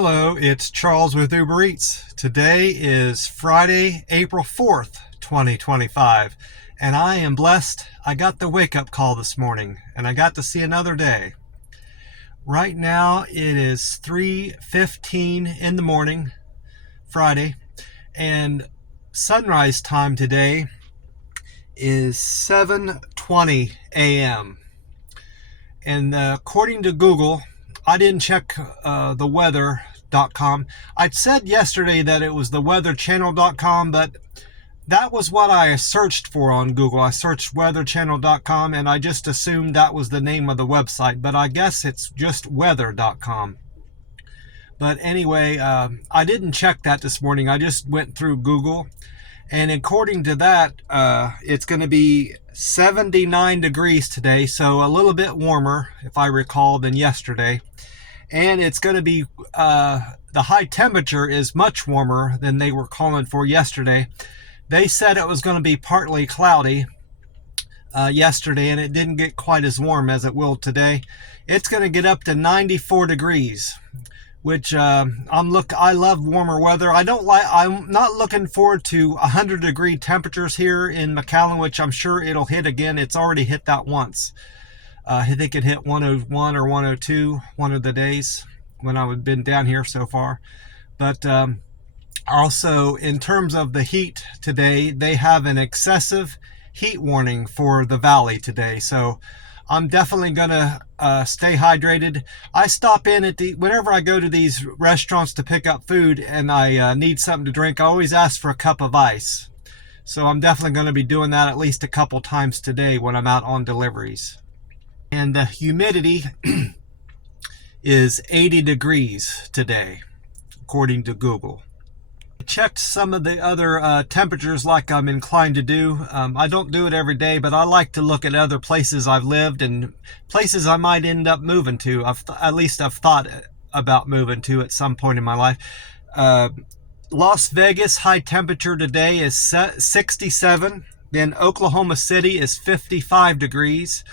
Hello, it's Charles with Uber Eats. Today is Friday, April 4th, 2025, and I am blessed. I got the wake-up call this morning, and I got to see another day. Right now, it is 3:15 in the morning, Friday, and sunrise time today is 7:20 a.m. And according to Google, I didn't check the weather.com. I'd said yesterday that it was the weatherchannel.com, but that was what I searched for on Google. I searched weatherchannel.com and I just assumed that was the name of the website, but I guess it's just weather.com. But anyway, I didn't check that this morning. I just went through Google, and according to that, it's going to be 79 degrees today, so a little bit warmer, if I recall, than yesterday. And it's going to be, the high temperature is much warmer than they were calling for yesterday. They said it was going to be partly cloudy yesterday, and it didn't get quite as warm as it will today. It's going to get up to 94 degrees, which I love warmer weather. I'm not looking forward to 100-degree temperatures here in McAllen, which I'm sure it'll hit again. It's already hit that once. I think it hit 101 or 102 one of the days when I've been down here so far. But also, in terms of the heat today, they have an excessive heat warning for the valley today. So I'm definitely going to stay hydrated. I stop in whenever I go to these restaurants to pick up food and I need something to drink, I always ask for a cup of ice. So I'm definitely going to be doing that at least a couple times today when I'm out on deliveries. And the humidity is 80 degrees today, according to Google. I checked some of the other temperatures like I'm inclined to do. I don't do it every day, but I like to look at other places I've lived and places I might end up moving to. I've thought about moving to at some point in my life. Las Vegas, high temperature today is 67. Then Oklahoma City is 55 degrees.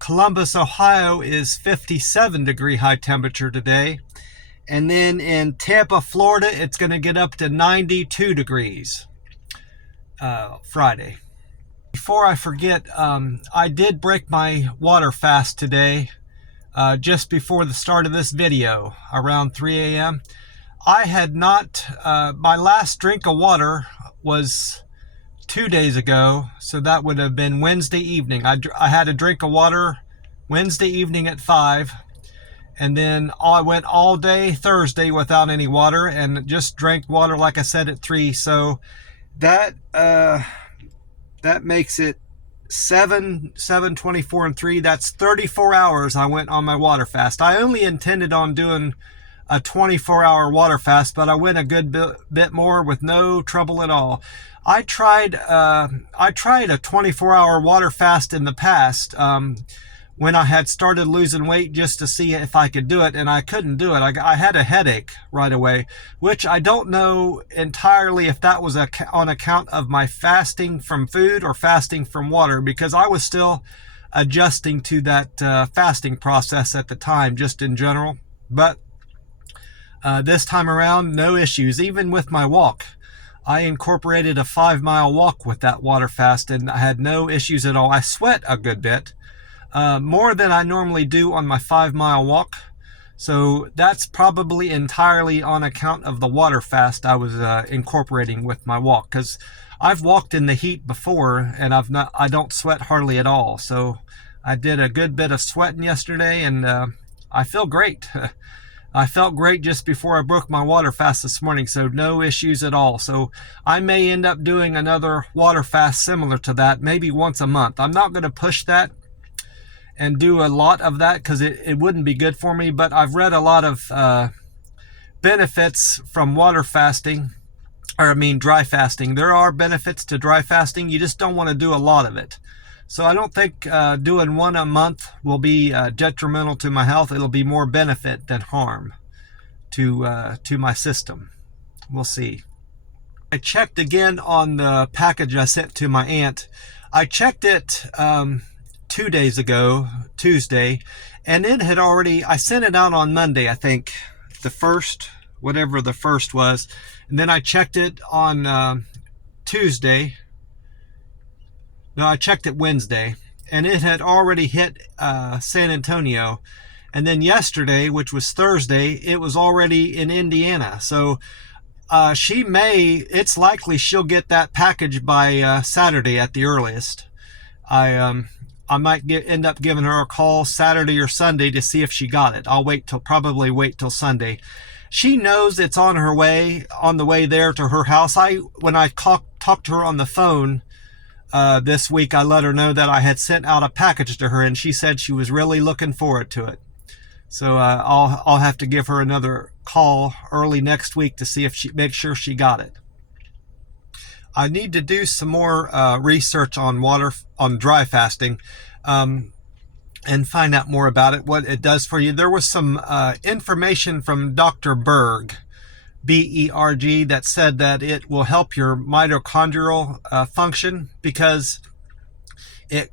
Columbus, Ohio is 57 degree high temperature today. And then in Tampa, Florida, it's going to get up to 92 degrees Friday. Before I forget, I did break my water fast today, just before the start of this video, around 3 a.m. I had not, my last drink of water was 2 days ago, so that would have been Wednesday evening. I had a drink of water Wednesday evening at 5. And then I went all day Thursday without any water and just drank water, like I said, at 3. So that makes it 7:24 and 3. That's 34 hours I went on my water fast. I only intended on doing a 24-hour water fast, but I went a good bit more with no trouble at all. I tried a 24-hour water fast in the past, when I had started losing weight, just to see if I could do it, and I couldn't do it. I had a headache right away, which I don't know entirely if that was on account of my fasting from food or fasting from water, because I was still adjusting to that fasting process at the time, just in general. But this time around, no issues. Even with my walk, I incorporated a 5-mile walk with that water fast, and I had no issues at all. I sweat a good bit. More than I normally do on my 5-mile walk. So that's probably entirely on account of the water fast I was incorporating with my walk, because I've walked in the heat before and I don't sweat hardly at all. So I did a good bit of sweating yesterday, and I feel great. I felt great just before I broke my water fast this morning, so no issues at all. So I may end up doing another water fast similar to that, maybe once a month. I'm not going to push that and do a lot of that because it wouldn't be good for me, but I've read a lot of benefits from water fasting, dry fasting. There are benefits to dry fasting. You just don't want to do a lot of it. So I don't think doing one a month will be detrimental to my health. It'll be more benefit than harm to my system. We'll see. I checked again on the package I sent to my aunt. I checked it 2 days ago, Tuesday, and it had already, I sent it out on Monday, I think, the 1st whatever the first was. And then I checked it on Tuesday. No, I checked it Wednesday, and it had already hit San Antonio. And then yesterday, which was Thursday, it was already in Indiana. So it's likely she'll get that package by Saturday at the earliest. I might end up giving her a call Saturday or Sunday to see if she got it. I'll probably wait till Sunday. She knows it's on her way, on the way there to her house. When I talked to her on the phone this week, I let her know that I had sent out a package to her, and she said she was really looking forward to it. So I'll have to give her another call early next week to see if make sure she got it. I need to do some more research on dry fasting, and find out more about it, what it does for you. There was some information from Dr. Berg, B-E-R-G, that said that it will help your mitochondrial function, because it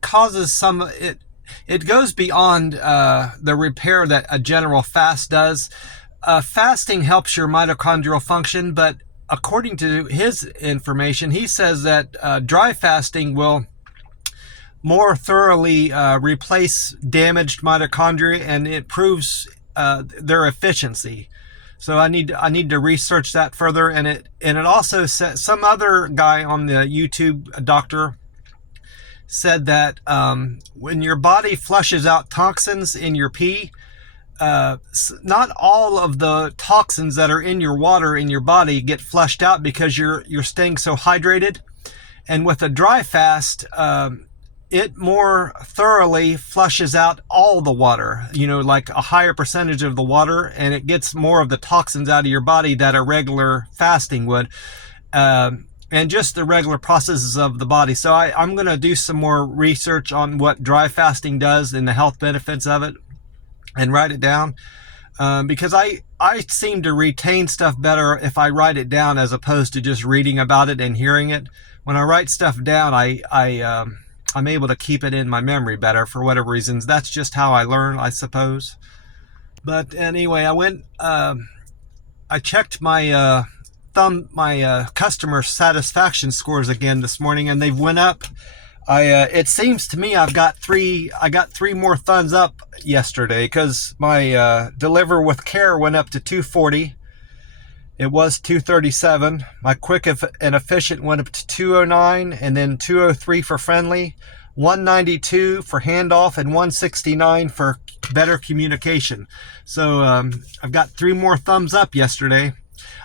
causes it goes beyond the repair that a general fast does. Fasting helps your mitochondrial function, but according to his information, he says that dry fasting will more thoroughly replace damaged mitochondria and improves their efficiency. So I need to research that further. And it also said, some other guy on the YouTube, doctor, said that when your body flushes out toxins in your pee, not all of the toxins that are in your water in your body get flushed out because you're staying so hydrated. And with a dry fast, it more thoroughly flushes out all the water, like a higher percentage of the water, and it gets more of the toxins out of your body that a regular fasting would, and just the regular processes of the body. So I'm going to do some more research on what dry fasting does and the health benefits of it, and write it down, because I seem to retain stuff better if I write it down as opposed to just reading about it and hearing it. When I write stuff down, I'm able to keep it in my memory better for whatever reasons. That's just how I learn, I suppose. But anyway, I checked my customer satisfaction scores again this morning, and they've went up. It seems to me I got three more thumbs up yesterday, because my deliver with care went up to 240. It was 237. My quick and efficient went up to 209, and then 203 for friendly, 192 for handoff, and 169 for better communication. So I've got 3 more thumbs up yesterday.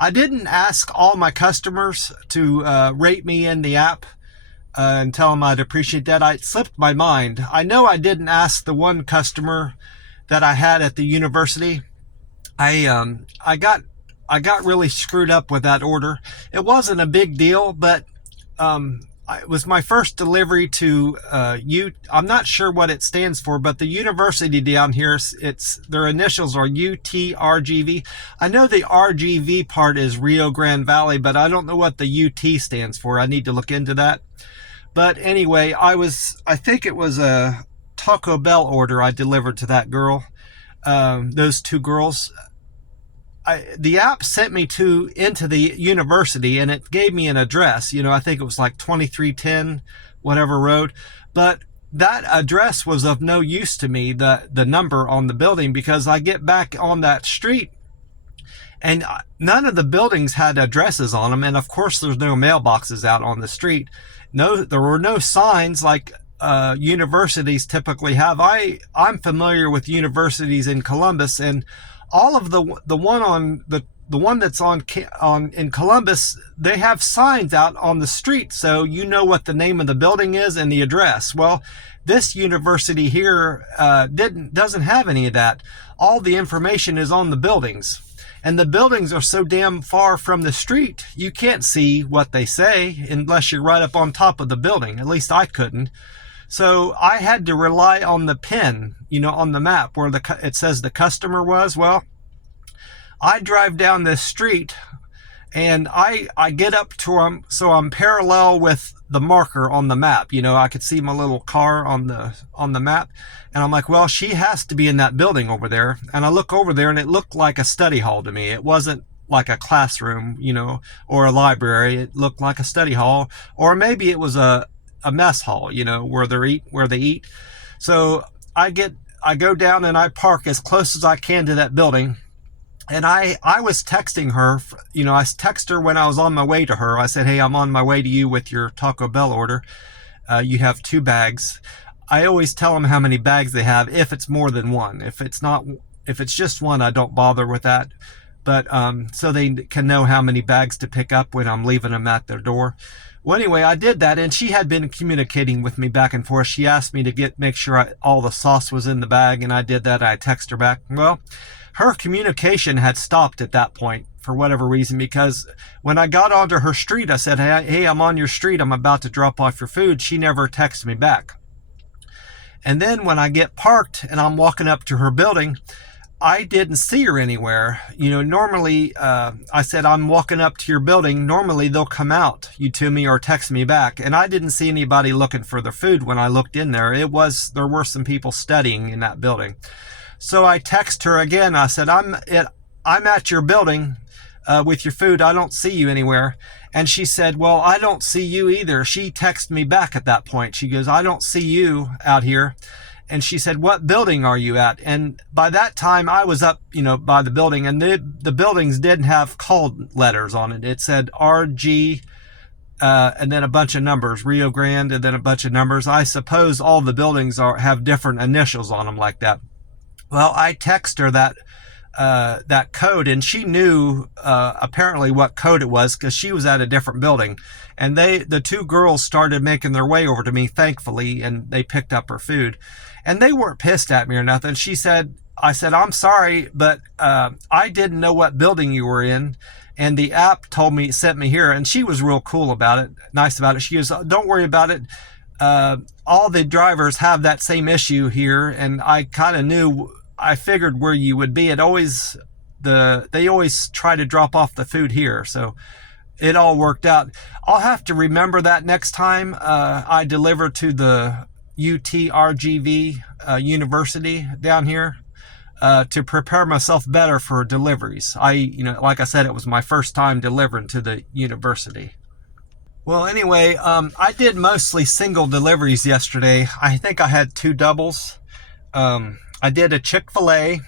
I didn't ask all my customers to rate me in the app and tell them I'd appreciate that. It slipped my mind. I know I didn't ask the one customer that I had at the university. I got really screwed up with that order. It wasn't a big deal, but it was my first delivery to I'm not sure what it stands for, but the university down here, their initials are UTRGV. I know the RGV part is Rio Grande Valley, but I don't know what the UT stands for. I need to look into that. But anyway, I think it was a Taco Bell order I delivered to that girl, those 2 girls. The app sent me into the university, and it gave me an address. I think it was like 2310 whatever road, but that address was of no use to me, the number on the building, because I get back on that street and none of the buildings had addresses on them, and of course there's no mailboxes out on the street. There were no signs like universities typically have. I'm familiar with universities in Columbus, and all of the one that's in Columbus, they have signs out on the street, so you know what the name of the building is and the address. Well, this university here doesn't have any of that. All the information is on the buildings, and the buildings are so damn far from the street, you can't see what they say unless you're right up on top of the building. At least I couldn't. So I had to rely on the pin, on the map where it says the customer was. Well, I drive down this street And I get up to them, so I'm parallel with the marker on the map. I could see my little car on the map, and I'm like, well, she has to be in that building over there. And I look over there, and it looked like a study hall to me. It wasn't like a classroom, or a library. It looked like a study hall, or maybe it was a mess hall, where they eat. So I go down and I park as close as I can to that building. And I was texting her, I texted her when I was on my way to her. I said, hey, I'm on my way to you with your Taco Bell order. You have 2 bags. I always tell them how many bags they have if it's more than one. If it's just one, I don't bother with that. But so they can know how many bags to pick up when I'm leaving them at their door. Well, anyway, I did that, and she had been communicating with me back and forth. She asked me to make sure all the sauce was in the bag, and I did that. I texted her back. Well, her communication had stopped at that point for whatever reason, because when I got onto her street, I said, hey, I'm on your street. I'm about to drop off your food. She never texted me back. And then when I get parked and I'm walking up to her building, I didn't see her anywhere. Normally, I said, I'm walking up to your building. Normally, they'll come out to me or text me back. And I didn't see anybody looking for their food when I looked in there. There were some people studying in that building. So I text her again. I said, I'm at your building with your food. I don't see you anywhere. And she said, well, I don't see you either. She texted me back at that point. She goes, I don't see you out here. And she said, what building are you at? And by that time I was up, by the building, and the buildings didn't have called letters on it. It said RG, and then a bunch of numbers, Rio Grande, and then a bunch of numbers. I suppose all the buildings have different initials on them like that. Well, I texted her that code, and she knew apparently what code it was, because she was at a different building. And the 2 girls started making their way over to me, thankfully, and they picked up her food. And they weren't pissed at me or nothing. I said, I'm sorry, but I didn't know what building you were in. And the app sent me here, and she was real cool about it, nice about it. She goes, don't worry about it. All the drivers have that same issue here, and I kind of I figured where you would be. They always try to drop off the food here, so it all worked out. I'll have to remember that next time I deliver to the UTRGV University down here, to prepare myself better for deliveries. Like I said, it was my first time delivering to the university. Well, anyway, I did mostly single deliveries yesterday. I think I had 2 doubles. I did a Chick-fil-A.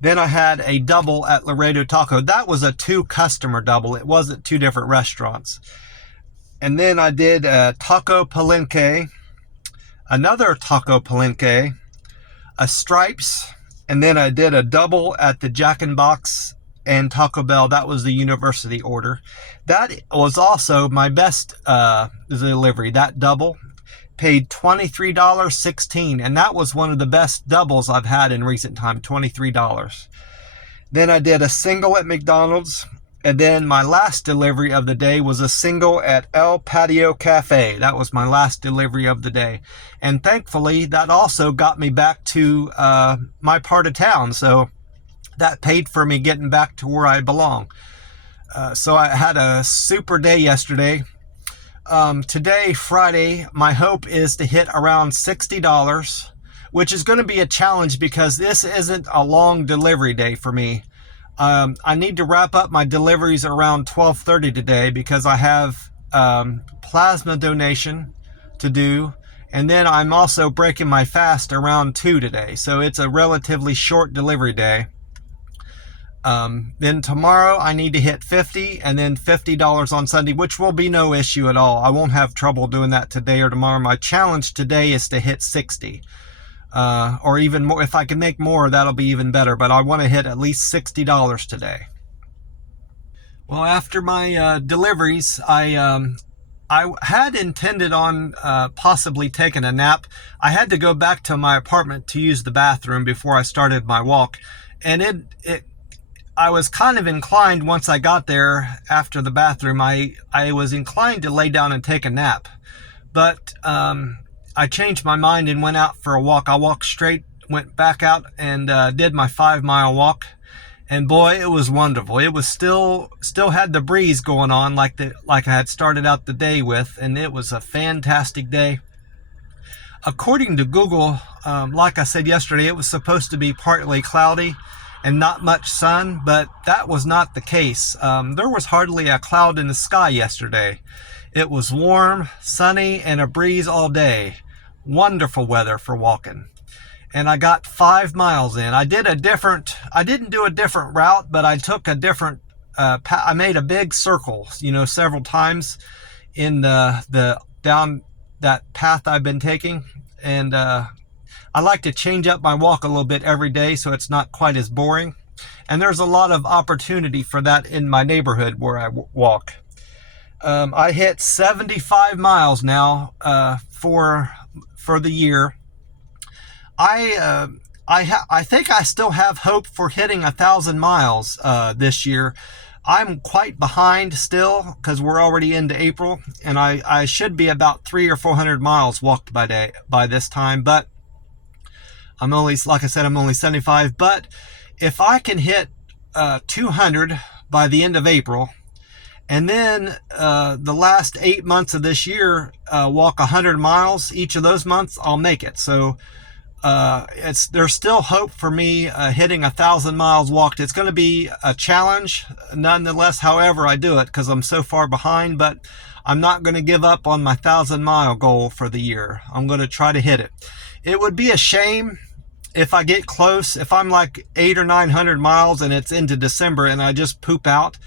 Then I had a double at Laredo Taco. That was a 2 customer double. It wasn't 2 different restaurants. And then I did a Taco Palenque, another Taco Palenque, a Stripes, and then I did a double at the Jack in the Box and Taco Bell. That was the university order. That was also my best delivery. That double paid $23.16, and that was one of the best doubles I've had in recent time, $23. Then I did a single at McDonald's, and then my last delivery of the day was a single at El Patio Cafe. That was my last delivery of the day. And thankfully, that also got me back to my part of town, so that paid for me getting back to where I belong. So I had a super day yesterday. Today, Friday, my hope is to hit around $60, which is going to be a challenge because this isn't a long delivery day for me. I need to wrap up my deliveries around 12:30 today because I have plasma donation to do, and then I'm also breaking my fast around 2 today, so it's a relatively short delivery day. Then tomorrow I need to hit 50, and then $50 on Sunday, which will be no issue at all. I won't have trouble doing that today or tomorrow. My challenge today is to hit 60, or even more. If I can make more, that'll be even better, but I want to hit at least $60 today. Well, after my deliveries, I had intended on possibly taking a nap. I had to go back to my apartment to use the bathroom before I started my walk, and I was kind of inclined once I got there after the bathroom. I was inclined to lay down and take a nap, but I changed my mind and went out for a walk. I walked straight, went back out and did my 5-mile walk, And boy, it was wonderful. It was still had the breeze going on like I had started out the day with, and it was a fantastic day. According to Google, like I said yesterday, it was supposed to be partly cloudy and not much sun, but that was not the case. There was hardly a cloud in the sky yesterday. It was warm, sunny, and a breeze all day. Wonderful weather for walking. And I got 5 miles in. I didn't do a different route, but I took a different, I made a big circle, several times in the down that path I've been taking. And I like to change up my walk a little bit every day so it's not quite as boring. And there's a lot of opportunity for that in my neighborhood where I walk. I hit 75 miles now for the year. I think I still have hope for hitting 1,000 miles this year. I'm quite behind still because we're already into April, and I should be about 300 or 400 miles walked by this time. But I'm only 75. But if I can hit 200 by the end of April, and then the last 8 months of this year, walk 100 miles each of those months, I'll make it. So there's still hope for me hitting 1,000 miles walked. It's going to be a challenge nonetheless, however I do it, because I'm so far behind, but I'm not going to give up on my 1,000-mile goal for the year. I'm going to try to hit it. It would be a shame if I get close, if I'm like 800 or 900 miles and it's into December and I just poop out.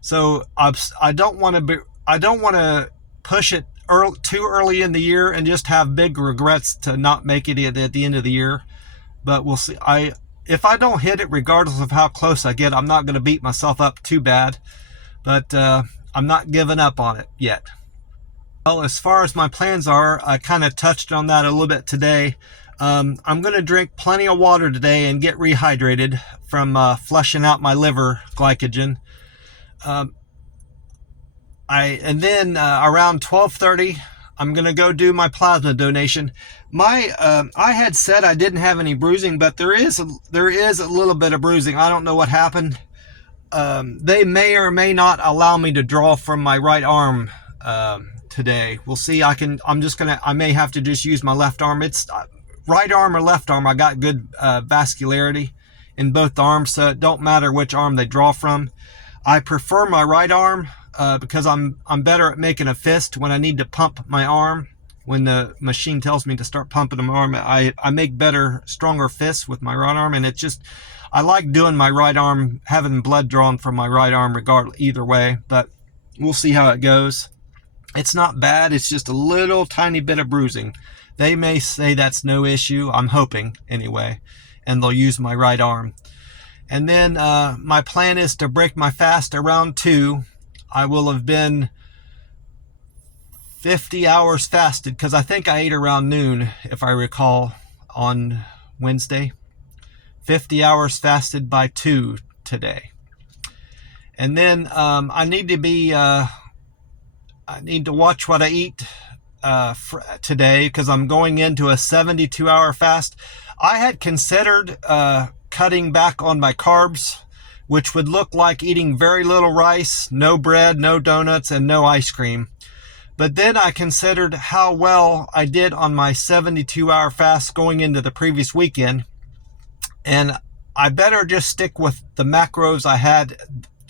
So I don't want to push it too early in the year and just have big regrets to not make it at the end of the year. But we'll see. If I don't hit it, regardless of how close I get, I'm not going to beat myself up too bad. But I'm not giving up on it yet. Well, as far as my plans are, I kind of touched on that a little bit today. I'm going to drink plenty of water today and get rehydrated from flushing out my liver glycogen. And then around 12:30, I'm gonna go do my plasma donation. I had said I didn't have any bruising, but there is a little bit of bruising. I don't know what happened. They may or may not allow me to draw from my right arm today. We'll see. I may have to just use my left arm. It's right arm or left arm. I got good vascularity in both arms, so it don't matter which arm they draw from. I prefer my right arm. Because I'm better at making a fist when I need to pump my arm. When the machine tells me to start pumping my arm, I make better, stronger fists with my right arm. And it's just, I like doing my right arm, having blood drawn from my right arm regardless, either way. But we'll see how it goes. It's not bad. It's just a little tiny bit of bruising. They may say that's no issue. I'm hoping anyway. And they'll use my right arm. And then my plan is to break my fast around 2. I will have been 50 hours fasted because I think I ate around noon, if I recall, on Wednesday. 50 hours fasted by 2 today. And then I need to watch what I eat today because I'm going into a 72-hour fast. I had considered cutting back on my carbs, which would look like eating very little rice, no bread, no donuts, and no ice cream. But then I considered how well I did on my 72-hour fast going into the previous weekend. And I better just stick with the macros I had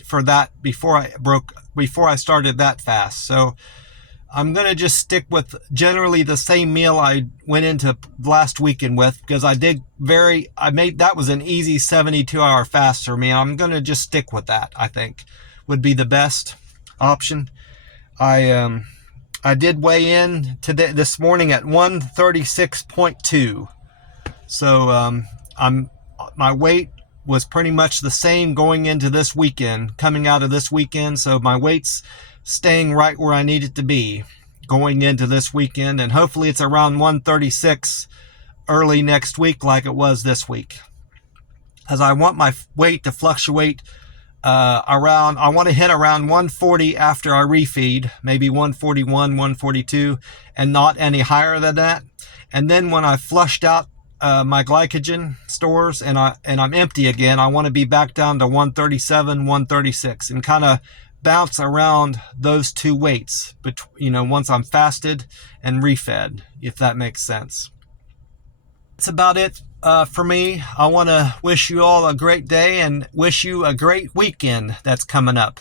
for that before I started that fast. So I'm going to just stick with generally the same meal I went into last weekend with, because that was an easy 72-hour fast for me. I'm going to just stick with that. I think would be the best option. I did weigh in this morning at 136.2. So my weight was pretty much the same going into this weekend, coming out of this weekend. So my weight's staying right where I need it to be going into this weekend, and hopefully it's around 136 early next week like it was this week, as I want my weight to fluctuate I want to hit around 140 after I refeed, maybe 141, 142, and not any higher than that. And then when I flushed out my glycogen stores and I'm empty again, I want to be back down to 137, 136 and kind of bounce around those two weights, but once I'm fasted and refed, if that makes sense. That's about it for me. I want to wish you all a great day and wish you a great weekend that's coming up.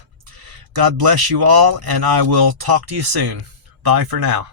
God bless you all, and I will talk to you soon. Bye for now.